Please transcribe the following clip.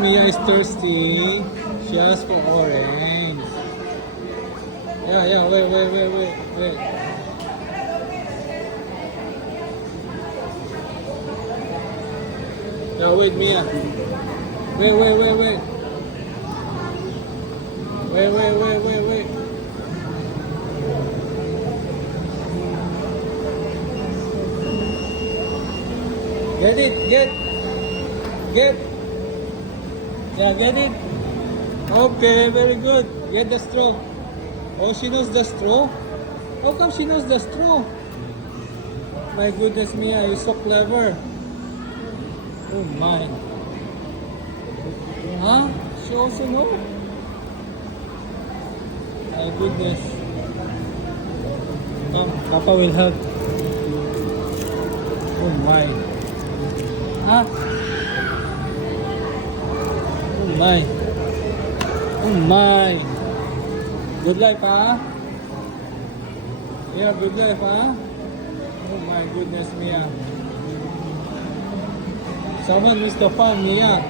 Mia is thirsty. She asked for orange. Yeah, wait. Yeah, wait, Mia. Wait. Wait. Get it, get. Yeah, get it. Okay, very good. Get the straw. Oh, she knows the straw? How come she knows the straw? My goodness, Mia, you're so clever. Oh my. Huh? She also knows? My goodness. Come, Papa will help. Oh my. Huh? Oh my. Oh my. Good life, huh? Yeah, good life, huh? Oh my goodness, Mia. Someone missed the fun, Mia.